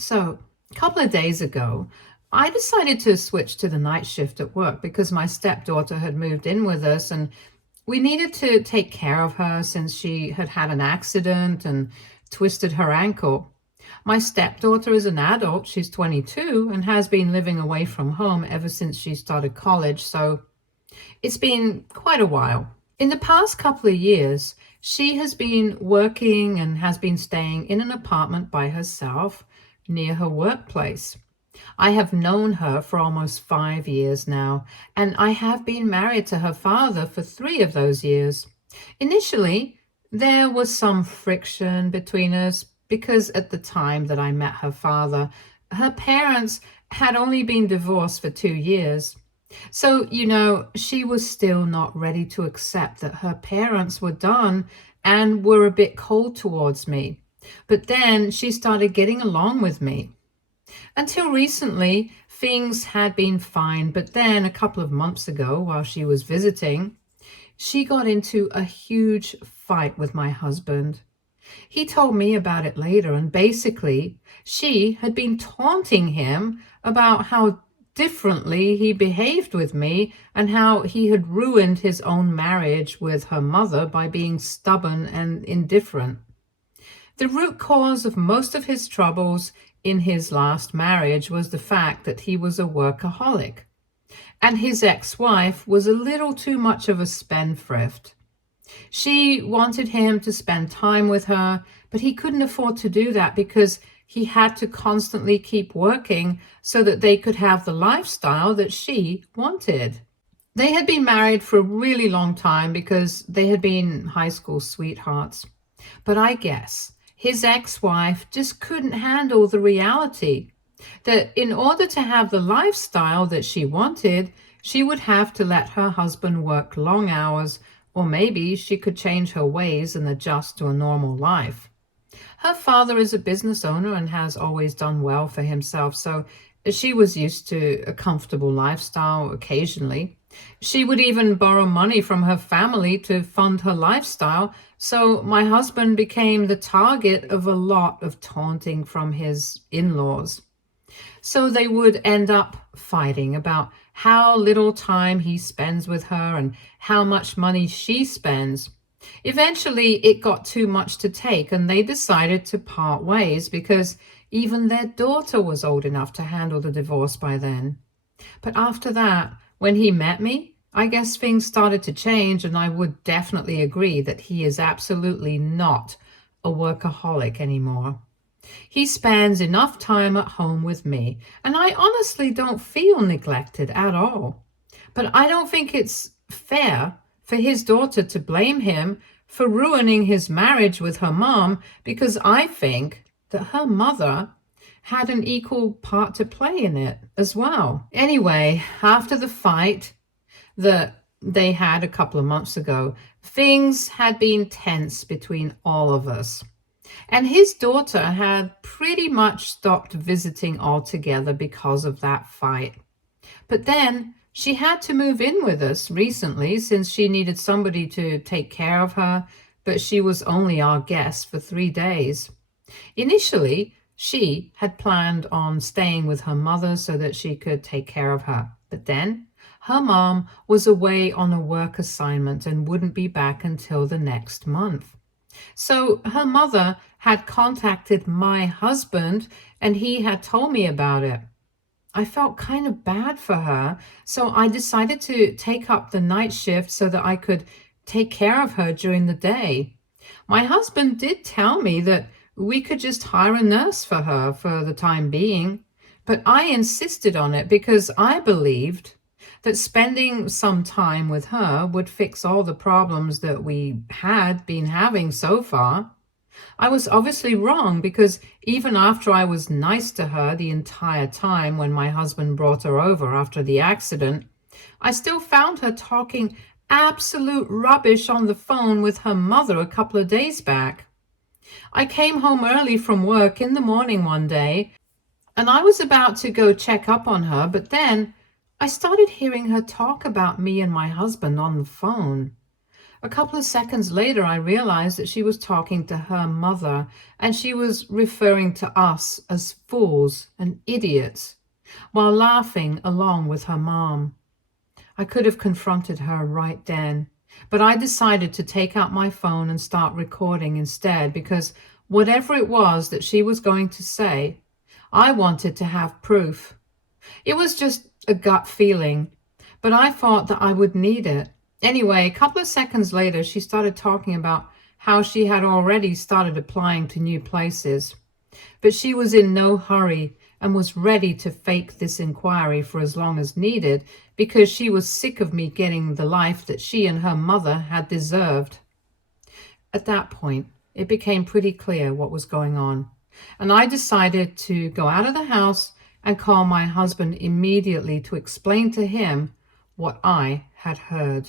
So, a couple of days ago, I decided to switch to the night shift at work because my stepdaughter had moved in with us and we needed to take care of her since she had had an accident and twisted her ankle. My stepdaughter is an adult, she's 22 and has been living away from home ever since she started college, so it's been quite a while. In the past couple of years, she has been working and has been staying in an apartment by herself near her workplace. I have known her for almost 5 years now, and I have been married to her father for 3 of those years. Initially, there was some friction between us because at the time that I met her father, her parents had only been divorced for 2 years. So, she was still not ready to accept that her parents were done and were a bit cold towards me. But then she started getting along with me. Until recently, things had been fine, but then a couple of months ago, while she was visiting, she got into a huge fight with my husband. He told me about it later, and basically, she had been taunting him about how differently he behaved with me and how he had ruined his own marriage with her mother by being stubborn and indifferent. The root cause of most of his troubles in his last marriage was the fact that he was a workaholic, and his ex-wife was a little too much of a spendthrift. She wanted him to spend time with her, but he couldn't afford to do that because he had to constantly keep working so that they could have the lifestyle that she wanted. They had been married for a really long time because they had been high school sweethearts. But I guess his ex-wife just couldn't handle the reality that in order to have the lifestyle that she wanted, she would have to let her husband work long hours, or maybe she could change her ways and adjust to a normal life. Her father is a business owner and has always done well for himself, so she was used to a comfortable lifestyle occasionally. She would even borrow money from her family to fund her lifestyle, so my husband became the target of a lot of taunting from his in-laws. So they would end up fighting about how little time he spends with her and how much money she spends. Eventually, it got too much to take, and they decided to part ways because even their daughter was old enough to handle the divorce by then. But after that, when he met me, I guess things started to change, and I would definitely agree that he is absolutely not a workaholic anymore. He spends enough time at home with me, and I honestly don't feel neglected at all. But I don't think it's fair for his daughter to blame him for ruining his marriage with her mom because I think that her mother had an equal part to play in it as well. Anyway, after the fight that they had a couple of months ago, things had been tense between all of us. And his daughter had pretty much stopped visiting altogether because of that fight. But then she had to move in with us recently since she needed somebody to take care of her, but she was only our guest for 3 days. Initially, she had planned on staying with her mother so that she could take care of her. But then her mom was away on a work assignment and wouldn't be back until the next month. So her mother had contacted my husband and he had told me about it. I felt kind of bad for her, so I decided to take up the night shift so that I could take care of her during the day. My husband did tell me that we could just hire a nurse for her for the time being, but I insisted on it because I believed that spending some time with her would fix all the problems that we had been having so far. I was obviously wrong because even after I was nice to her the entire time when my husband brought her over after the accident, I still found her talking absolute rubbish on the phone with her mother a couple of days back. I came home early from work in the morning one day and I was about to go check up on her, but then I started hearing her talk about me and my husband on the phone. A couple of seconds later, I realized that she was talking to her mother, and she was referring to us as fools and idiots, while laughing along with her mom. I could have confronted her right then, but I decided to take out my phone and start recording instead because whatever it was that she was going to say, I wanted to have proof. It was just a gut feeling, but I thought that I would need it. Anyway, a couple of seconds later, she started talking about how she had already started applying to new places, but she was in no hurry and was ready to fake this inquiry for as long as needed because she was sick of me getting the life that she and her mother had deserved. At that point, it became pretty clear what was going on, and I decided to go out of the house and call my husband immediately to explain to him what I had heard.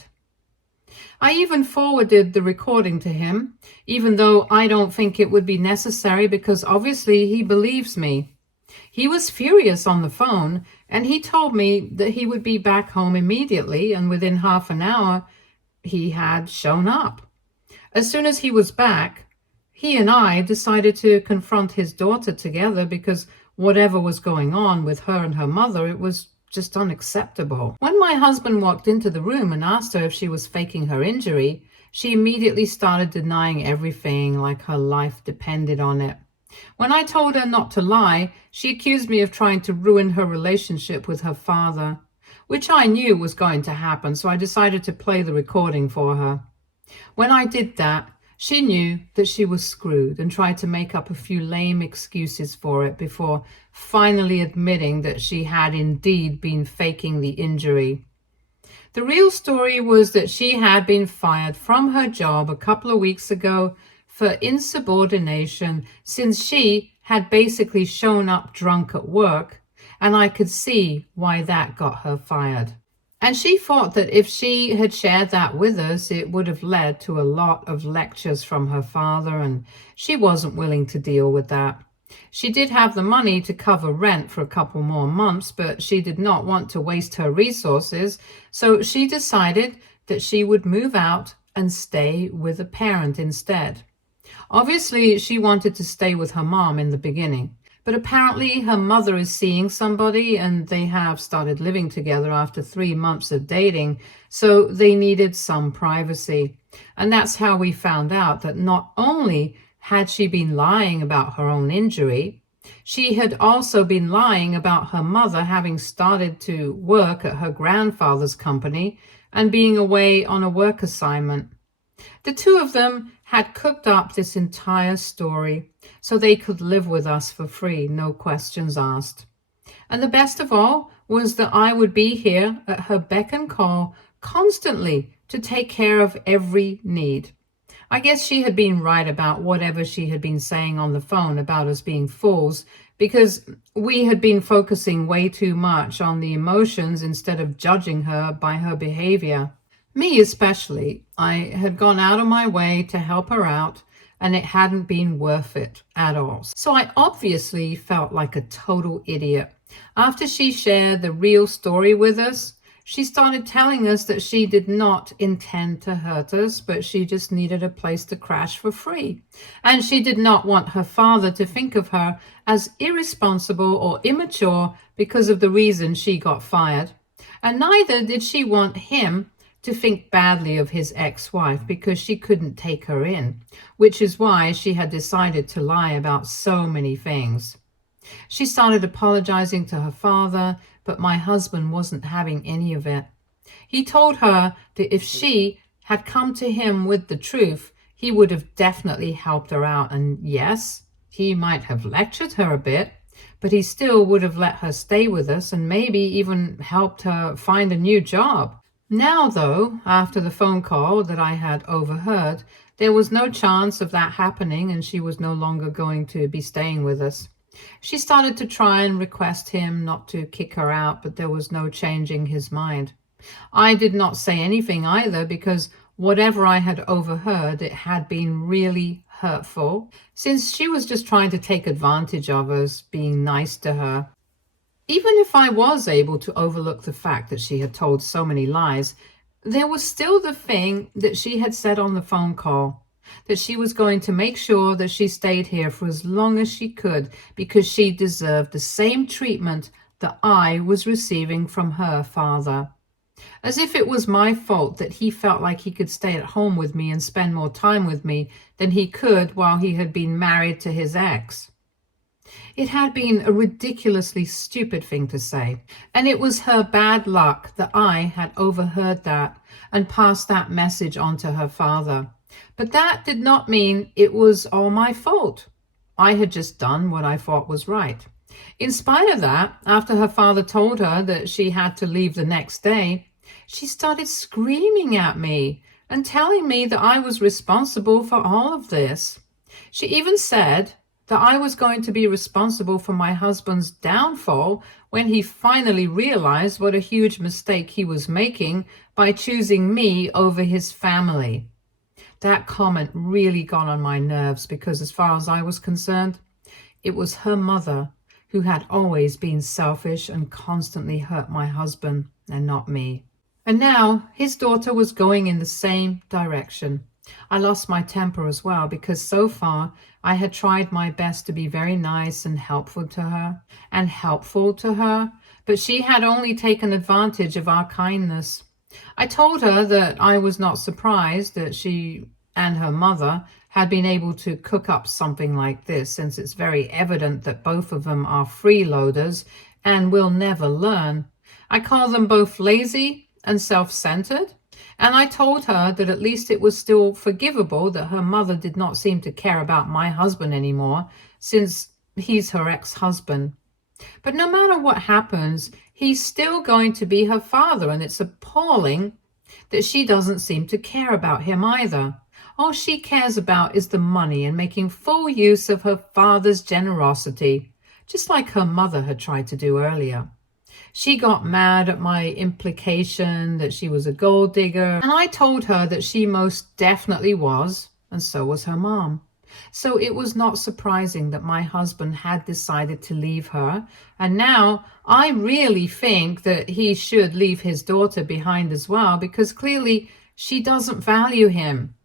I even forwarded the recording to him, even though I don't think it would be necessary because obviously he believes me. He was furious on the phone, and he told me that he would be back home immediately, and within half an hour, he had shown up. As soon as he was back, he and I decided to confront his daughter together because whatever was going on with her and her mother, it was just unacceptable. When my husband walked into the room and asked her if she was faking her injury, she immediately started denying everything like her life depended on it. When I told her not to lie, she accused me of trying to ruin her relationship with her father, which I knew was going to happen, so I decided to play the recording for her. When I did that, she knew that she was screwed and tried to make up a few lame excuses for it before finally admitting that she had indeed been faking the injury. The real story was that she had been fired from her job a couple of weeks ago for insubordination since she had basically shown up drunk at work, and I could see why that got her fired. And she thought that if she had shared that with us, it would have led to a lot of lectures from her father, and she wasn't willing to deal with that. She did have the money to cover rent for a couple more months, but she did not want to waste her resources, so she decided that she would move out and stay with a parent instead. Obviously, she wanted to stay with her mom in the beginning, but apparently her mother is seeing somebody and they have started living together after 3 months of dating, so they needed some privacy. And that's how we found out that not only had she been lying about her own injury, she had also been lying about her mother having started to work at her grandfather's company and being away on a work assignment. The two of them had cooked up this entire story so they could live with us for free, no questions asked. And the best of all was that I would be here at her beck and call constantly to take care of every need. I guess she had been right about whatever she had been saying on the phone about us being fools, because we had been focusing way too much on the emotions instead of judging her by her behavior. Me especially. I had gone out of my way to help her out, and it hadn't been worth it at all. So I obviously felt like a total idiot. After she shared the real story with us, she started telling us that she did not intend to hurt us, but she just needed a place to crash for free. And she did not want her father to think of her as irresponsible or immature because of the reason she got fired. And neither did she want him to think badly of his ex-wife because she couldn't take her in, which is why she had decided to lie about so many things. She started apologizing to her father, but my husband wasn't having any of it. He told her that if she had come to him with the truth, he would have definitely helped her out. And yes, he might have lectured her a bit, but he still would have let her stay with us and maybe even helped her find a new job. Now, though, after the phone call that I had overheard, there was no chance of that happening, and she was no longer going to be staying with us. She started to try and request him not to kick her out, but there was no changing his mind. I did not say anything either because whatever I had overheard, it had been really hurtful, since she was just trying to take advantage of us being nice to her. Even if I was able to overlook the fact that she had told so many lies, There was still the thing that she had said on the phone call, that she was going to make sure that she stayed here for as long as she could because she deserved the same treatment that I was receiving from her father. As if it was my fault that he felt like he could stay at home with me and spend more time with me than he could while he had been married to his ex. It had been a ridiculously stupid thing to say, and it was her bad luck that I had overheard that and passed that message on to her father. But that did not mean it was all my fault. I had just done what I thought was right. In spite of that, after her father told her that she had to leave the next day, she started screaming at me and telling me that I was responsible for all of this. She even said that I was going to be responsible for my husband's downfall when he finally realized what a huge mistake he was making by choosing me over his family. That comment really got on my nerves because, as far as I was concerned, it was her mother who had always been selfish and constantly hurt my husband and not me. And now his daughter was going in the same direction. I lost my temper as well because so far I had tried my best to be very nice and helpful to her, but she had only taken advantage of our kindness. I told her that I was not surprised that she and her mother had been able to cook up something like this, since it's very evident that both of them are freeloaders and will never learn. I call them both lazy and self-centered, and I told her that at least it was still forgivable that her mother did not seem to care about my husband anymore, since he's her ex-husband. But no matter what happens, he's still going to be her father, and it's appalling that she doesn't seem to care about him either. All she cares about is the money and making full use of her father's generosity, just like her mother had tried to do earlier. She got mad at my implication that she was a gold digger, and I told her that she most definitely was, and so was her mom. So it was not surprising that my husband had decided to leave her, and now I really think that he should leave his daughter behind as well, because clearly she doesn't value him.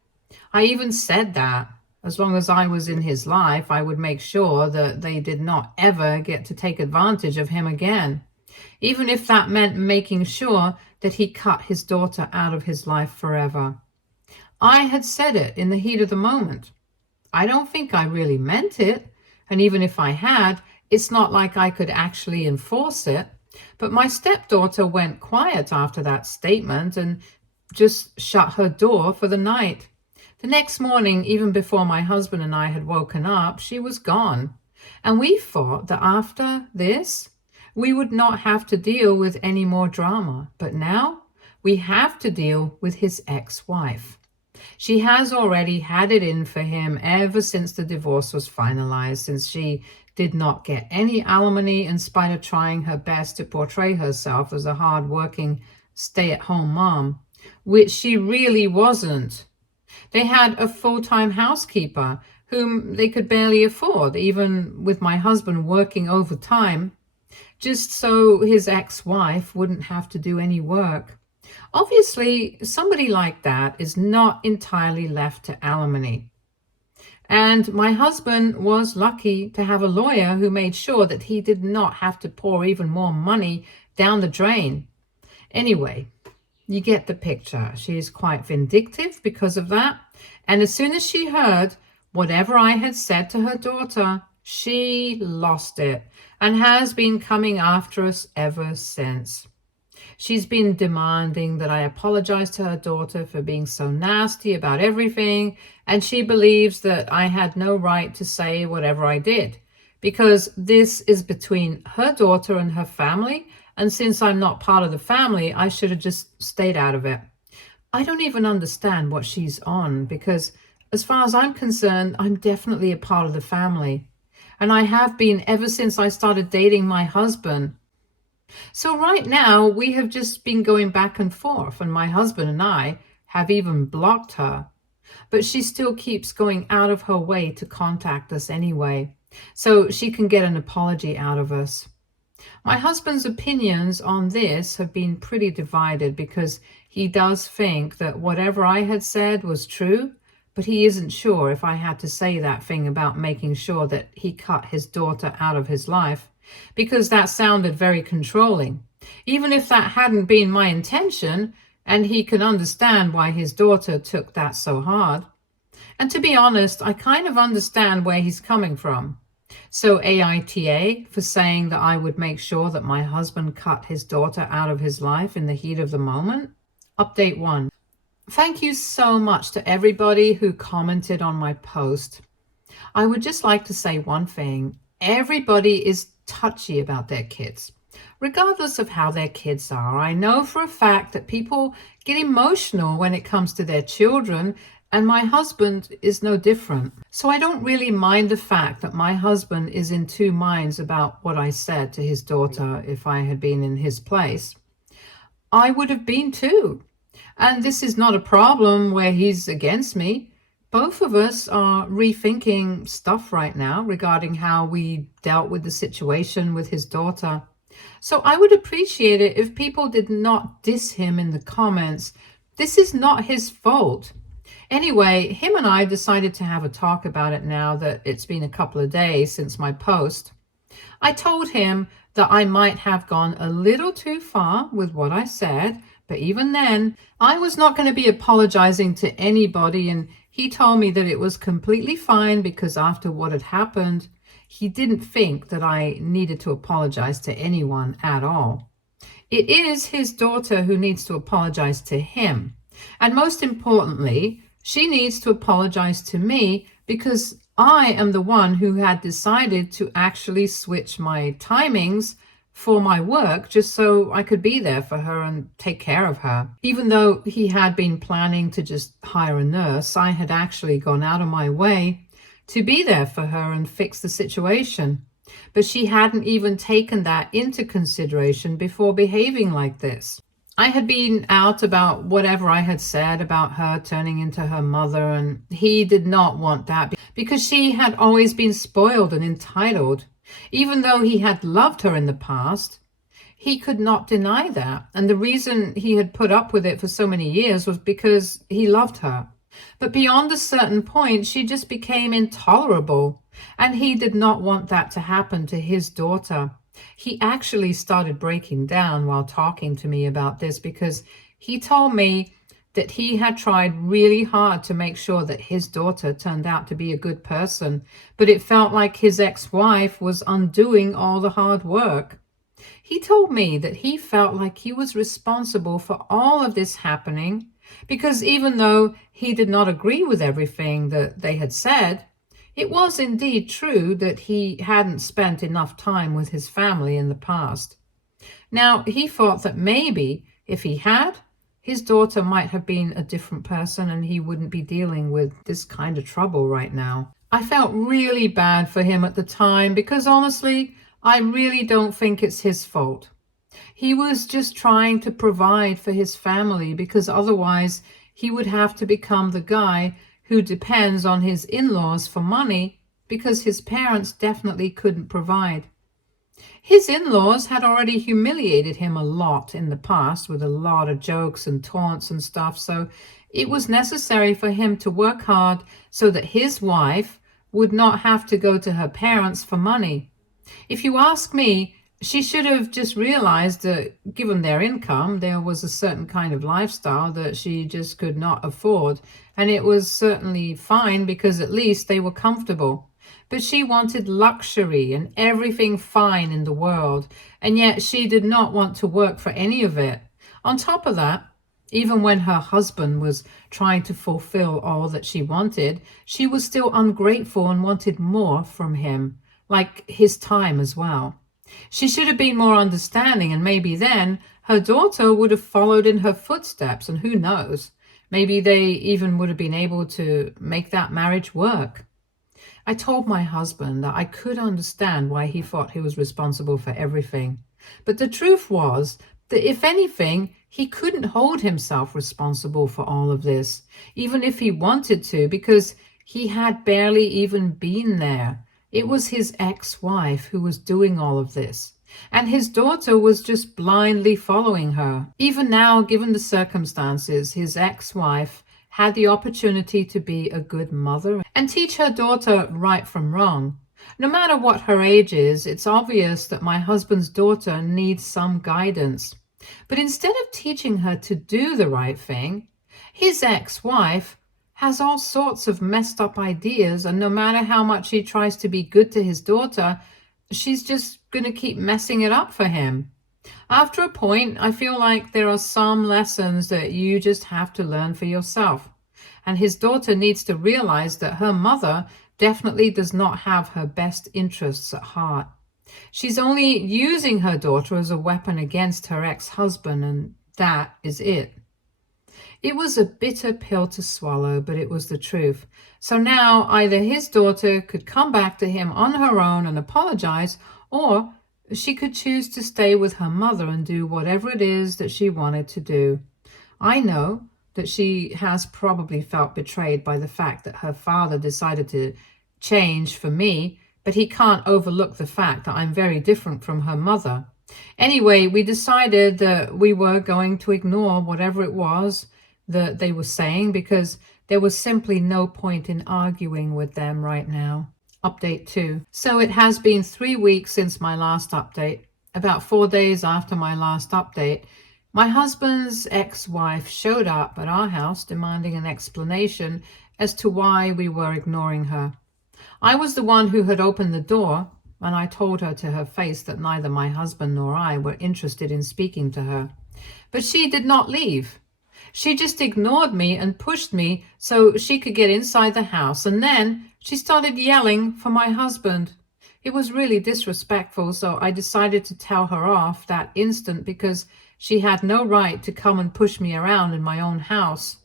I even said that as long as I was in his life, I would make sure that they did not ever get to take advantage of him again, even if that meant making sure that he cut his daughter out of his life forever. I had said it in the heat of the moment. I don't think I really meant it, and even if I had, it's not like I could actually enforce it. But my stepdaughter went quiet after that statement and just shut her door for the night. The next morning, even before my husband and I had woken up, she was gone. And we thought that after this, we would not have to deal with any more drama. But now we have to deal with his ex-wife. She has already had it in for him ever since the divorce was finalized, since she did not get any alimony in spite of trying her best to portray herself as a hard-working, stay-at-home mom, which she really wasn't. They had a full-time housekeeper whom they could barely afford, even with my husband working overtime, just so his ex-wife wouldn't have to do any work. Obviously, somebody like that is not entirely left to alimony. And my husband was lucky to have a lawyer who made sure that he did not have to pour even more money down the drain. Anyway, you get the picture. She is quite vindictive because of that. And as soon as she heard whatever I had said to her daughter, she lost it and has been coming after us ever since. She's been demanding that I apologize to her daughter for being so nasty about everything, and she believes that I had no right to say whatever I did, because this is between her daughter and her family, and since I'm not part of the family, I should have just stayed out of it. I don't even understand what she's on, because as far as I'm concerned, I'm definitely a part of the family, and I have been ever since I started dating my husband. So right now, we have just been going back and forth, and my husband and I have even blocked her. But she still keeps going out of her way to contact us anyway, so she can get an apology out of us. My husband's opinions on this have been pretty divided because he does think that whatever I had said was true, but he isn't sure if I had to say that thing about making sure that he cut his daughter out of his life, because that sounded very controlling. Even if that hadn't been my intention, and he can understand why his daughter took that so hard. And to be honest, I kind of understand where he's coming from. So AITA for saying that I would make sure that my husband cut his daughter out of his life in the heat of the moment. Update 1. Thank you so much to everybody who commented on my post. I would just like to say one thing. Everybody is touchy about their kids, regardless of how their kids are. I know for a fact that people get emotional when it comes to their children, and my husband is no different. So I don't really mind the fact that my husband is in two minds about what I said to his daughter. If I had been in his place, I would have been too. And this is not a problem where he's against me. Both of us are rethinking stuff right now regarding how we dealt with the situation with his daughter. So I would appreciate it if people did not diss him in the comments. This is not his fault. Anyway, him and I decided to have a talk about it now that it's been a couple of days since my post. I told him that I might have gone a little too far with what I said, but even then, I was not going to be apologizing to anybody, and he told me that it was completely fine because after what had happened, he didn't think that I needed to apologize to anyone at all. It is his daughter who needs to apologize to him. And most importantly, she needs to apologize to me because I am the one who had decided to actually switch my timings for my work just so I could be there for her and take care of her. Even though he had been planning to just hire a nurse, I had actually gone out of my way to be there for her and fix the situation. But she hadn't even taken that into consideration before behaving like this. I had been out about whatever I had said about her turning into her mother, and he did not want that because she had always been spoiled and entitled. Even though he had loved her in the past, he could not deny that. And the reason he had put up with it for so many years was because he loved her. But beyond a certain point, she just became intolerable. And he did not want that to happen to his daughter. He actually started breaking down while talking to me about this because he told me that he had tried really hard to make sure that his daughter turned out to be a good person, but it felt like his ex-wife was undoing all the hard work. He told me that he felt like he was responsible for all of this happening because even though he did not agree with everything that they had said, it was indeed true that he hadn't spent enough time with his family in the past. Now, he thought that maybe if he had, his daughter might have been a different person and he wouldn't be dealing with this kind of trouble right now. I felt really bad for him at the time because honestly, I really don't think it's his fault. He was just trying to provide for his family because otherwise he would have to become the guy who depends on his in-laws for money because his parents definitely couldn't provide. His in-laws had already humiliated him a lot in the past with a lot of jokes and taunts and stuff, so it was necessary for him to work hard so that his wife would not have to go to her parents for money. If you ask me, she should have just realized that given their income, there was a certain kind of lifestyle that she just could not afford. And it was certainly fine because at least they were comfortable. But she wanted luxury and everything fine in the world. And yet she did not want to work for any of it. On top of that, even when her husband was trying to fulfill all that she wanted, she was still ungrateful and wanted more from him, like his time as well. She should have been more understanding, and maybe then her daughter would have followed in her footsteps, and who knows, maybe they even would have been able to make that marriage work. I told my husband that I could understand why he thought he was responsible for everything, but the truth was that if anything, he couldn't hold himself responsible for all of this, even if he wanted to, because he had barely even been there. It was his ex-wife who was doing all of this, and his daughter was just blindly following her. Even now, given the circumstances, his ex-wife had the opportunity to be a good mother and teach her daughter right from wrong. No matter what her age is, it's obvious that my husband's daughter needs some guidance. But instead of teaching her to do the right thing, his ex-wife has all sorts of messed up ideas, and no matter how much he tries to be good to his daughter, she's just going to keep messing it up for him. After a point, I feel like there are some lessons that you just have to learn for yourself. And his daughter needs to realize that her mother definitely does not have her best interests at heart. She's only using her daughter as a weapon against her ex-husband, and that is it. It was a bitter pill to swallow, but it was the truth. So now either his daughter could come back to him on her own and apologize, or she could choose to stay with her mother and do whatever it is that she wanted to do. I know that she has probably felt betrayed by the fact that her father decided to change for me, but he can't overlook the fact that I'm very different from her mother. Anyway, we decided that we were going to ignore whatever it was that they were saying, because there was simply no point in arguing with them right now. Update 2. So it has been 3 weeks since my last update. About 4 days after my last update, my husband's ex-wife showed up at our house demanding an explanation as to why we were ignoring her. I was the one who had opened the door, and I told her to her face that neither my husband nor I were interested in speaking to her. But she did not leave. She just ignored me and pushed me so she could get inside the house, and then she started yelling for my husband. It was really disrespectful, so I decided to tell her off that instant because she had no right to come and push me around in my own house.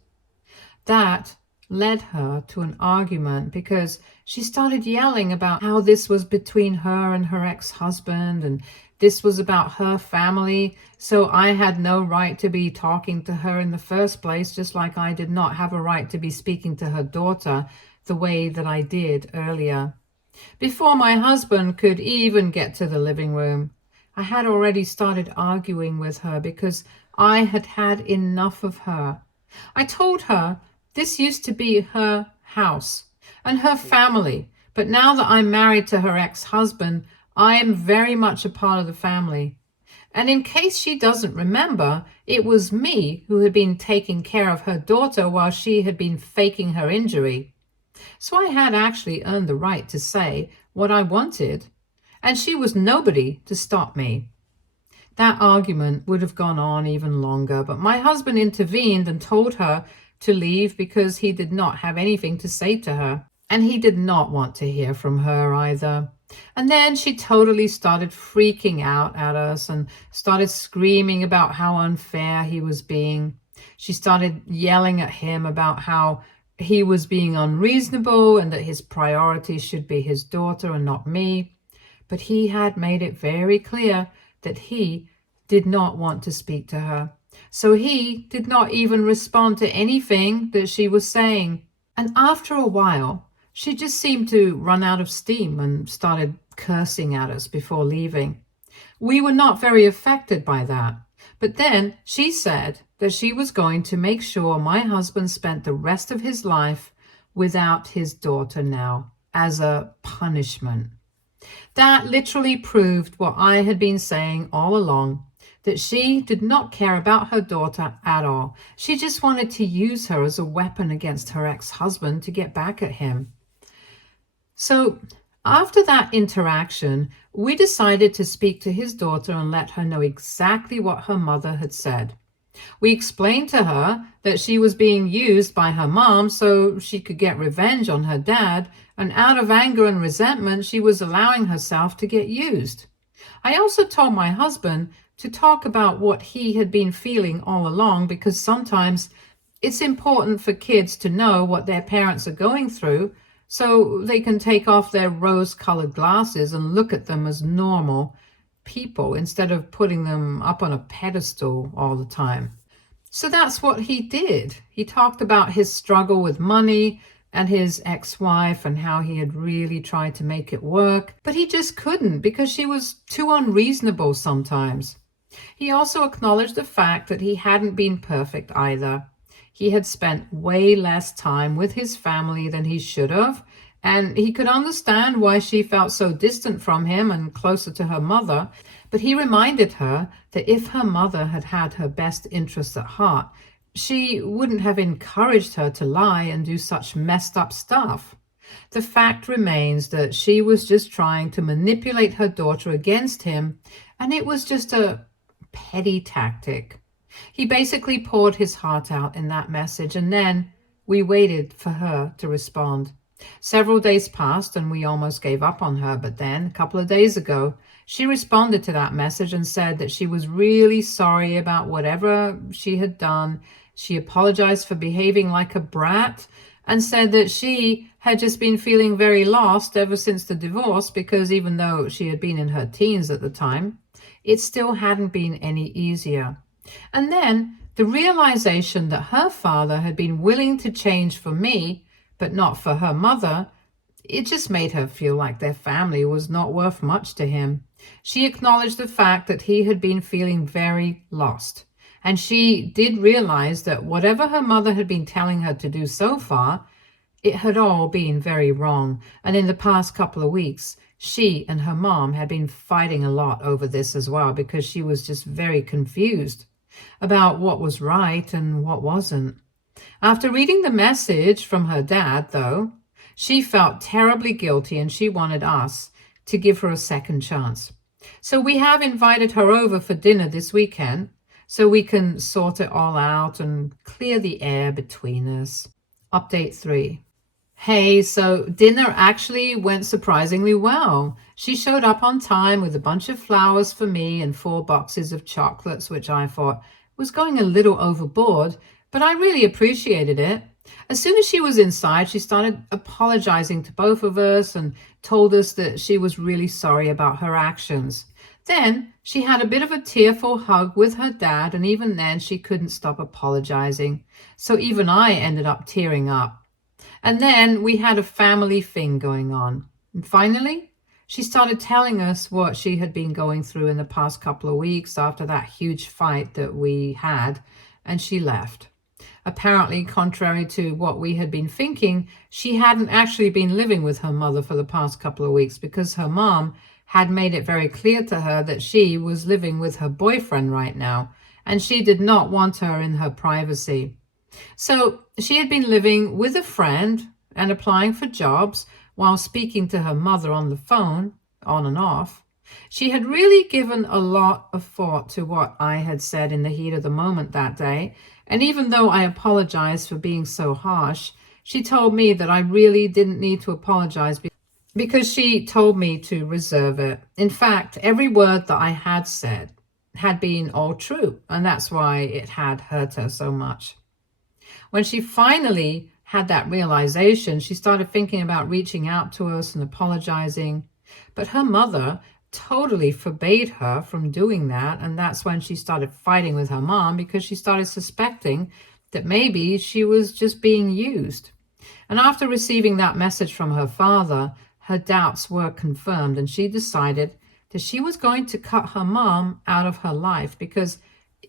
That led her to an argument because she started yelling about how this was between her and her ex-husband, and this was about her family, so I had no right to be talking to her in the first place, just like I did not have a right to be speaking to her daughter the way that I did earlier. Before my husband could even get to the living room, I had already started arguing with her because I had had enough of her. I told her this used to be her house and her family, but now that I'm married to her ex-husband, I am very much a part of the family. And in case she doesn't remember, it was me who had been taking care of her daughter while she had been faking her injury. So I had actually earned the right to say what I wanted, and she was nobody to stop me. That argument would have gone on even longer, but my husband intervened and told her to leave because he did not have anything to say to her, and he did not want to hear from her either. And then she totally started freaking out at us and started screaming about how unfair he was being. She started yelling at him about how he was being unreasonable and that his priority should be his daughter and not me. But he had made it very clear that he did not want to speak to her. So he did not even respond to anything that she was saying. And after a while, she just seemed to run out of steam and started cursing at us before leaving. We were not very affected by that. But then she said that she was going to make sure my husband spent the rest of his life without his daughter now, as a punishment. That literally proved what I had been saying all along, that she did not care about her daughter at all. She just wanted to use her as a weapon against her ex-husband to get back at him. So after that interaction, we decided to speak to his daughter and let her know exactly what her mother had said. We explained to her that she was being used by her mom so she could get revenge on her dad, and out of anger and resentment, she was allowing herself to get used. I also told my husband to talk about what he had been feeling all along, because sometimes it's important for kids to know what their parents are going through so they can take off their rose-colored glasses and look at them as normal people instead of putting them up on a pedestal all the time. So that's what he did. He talked about his struggle with money, and his ex-wife and how he had really tried to make it work, but he just couldn't because she was too unreasonable sometimes. He also acknowledged the fact that he hadn't been perfect either. He had spent way less time with his family than he should have, and he could understand why she felt so distant from him and closer to her mother, but he reminded her that if her mother had had her best interests at heart, she wouldn't have encouraged her to lie and do such messed up stuff. The fact remains that she was just trying to manipulate her daughter against him, and it was just a petty tactic. He basically poured his heart out in that message, and then we waited for her to respond. Several days passed and we almost gave up on her, but then, a couple of days ago, she responded to that message and said that she was really sorry about whatever she had done. She apologized for behaving like a brat and said that she had just been feeling very lost ever since the divorce because even though she had been in her teens at the time, it still hadn't been any easier. And then the realization that her father had been willing to change for me, but not for her mother, it just made her feel like their family was not worth much to him. She acknowledged the fact that he had been feeling very lost. And she did realize that whatever her mother had been telling her to do so far, it had all been very wrong. And in the past couple of weeks, she and her mom had been fighting a lot over this as well because she was just very confused about what was right and what wasn't. After reading the message from her dad, though, she felt terribly guilty and she wanted us to give her a second chance. So we have invited her over for dinner this weekend so we can sort it all out and clear the air between us. Update 3. Hey, so dinner actually went surprisingly well. She showed up on time with a bunch of flowers for me and 4 boxes of chocolates, which I thought was going a little overboard, but I really appreciated it. As soon as she was inside, she started apologizing to both of us and told us that she was really sorry about her actions. Then she had a bit of a tearful hug with her dad, and even then she couldn't stop apologizing. So even I ended up tearing up. And then we had a family thing going on. And finally, she started telling us what she had been going through in the past couple of weeks after that huge fight that we had, and she left. Apparently, contrary to what we had been thinking, she hadn't actually been living with her mother for the past couple of weeks because her mom had made it very clear to her that she was living with her boyfriend right now, and she did not want her in her privacy. So she had been living with a friend and applying for jobs while speaking to her mother on the phone, on and off. She had really given a lot of thought to what I had said in the heat of the moment that day, and even though I apologized for being so harsh, she told me that I really didn't need to apologize because she told me to reserve it. In fact, every word that I had said had been all true, and that's why it had hurt her so much. When she finally had that realization, she started thinking about reaching out to us and apologizing, but her mother totally forbade her from doing that, and that's when she started fighting with her mom because she started suspecting that maybe she was just being used. And after receiving that message from her father, her doubts were confirmed, and she decided that she was going to cut her mom out of her life because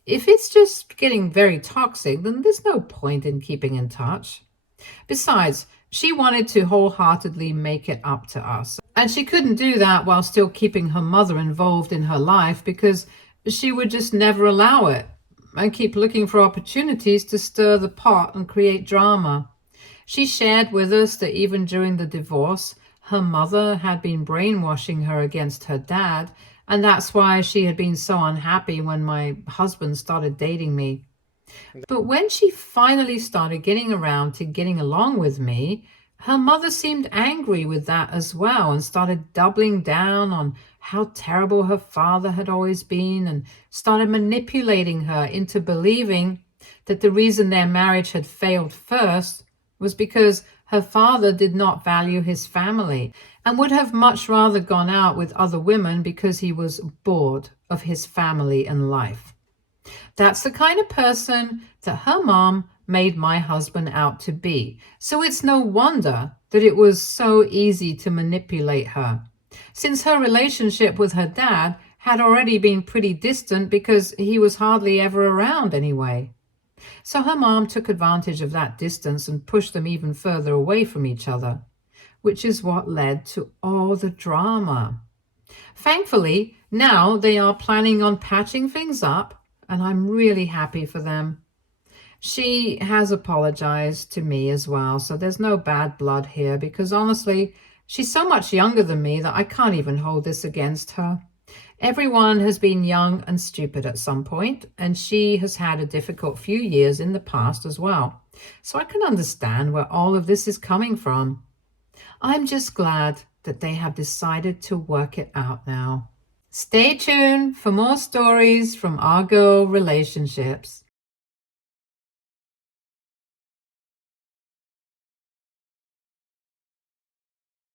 if it's just getting very toxic, then there's no point in keeping in touch. Besides, she wanted to wholeheartedly make it up to us. And she couldn't do that while still keeping her mother involved in her life because she would just never allow it and keep looking for opportunities to stir the pot and create drama. She shared with us that even during the divorce, her mother had been brainwashing her against her dad, and that's why she had been so unhappy when my husband started dating me. But when she finally started getting around to getting along with me, her mother seemed angry with that as well and started doubling down on how terrible her father had always been and started manipulating her into believing that the reason their marriage had failed first was because her father did not value his family and would have much rather gone out with other women because he was bored of his family and life. That's the kind of person that her mom made my husband out to be. So it's no wonder that it was so easy to manipulate her, since her relationship with her dad had already been pretty distant because he was hardly ever around anyway. So her mom took advantage of that distance and pushed them even further away from each other, which is what led to all the drama. Thankfully, now they are planning on patching things up, and I'm really happy for them. She has apologized to me as well, so there's no bad blood here because honestly, she's so much younger than me that I can't even hold this against her. Everyone has been young and stupid at some point, and she has had a difficult few years in the past as well. So I can understand where all of this is coming from. I'm just glad that they have decided to work it out now. Stay tuned for more stories from our girl relationships.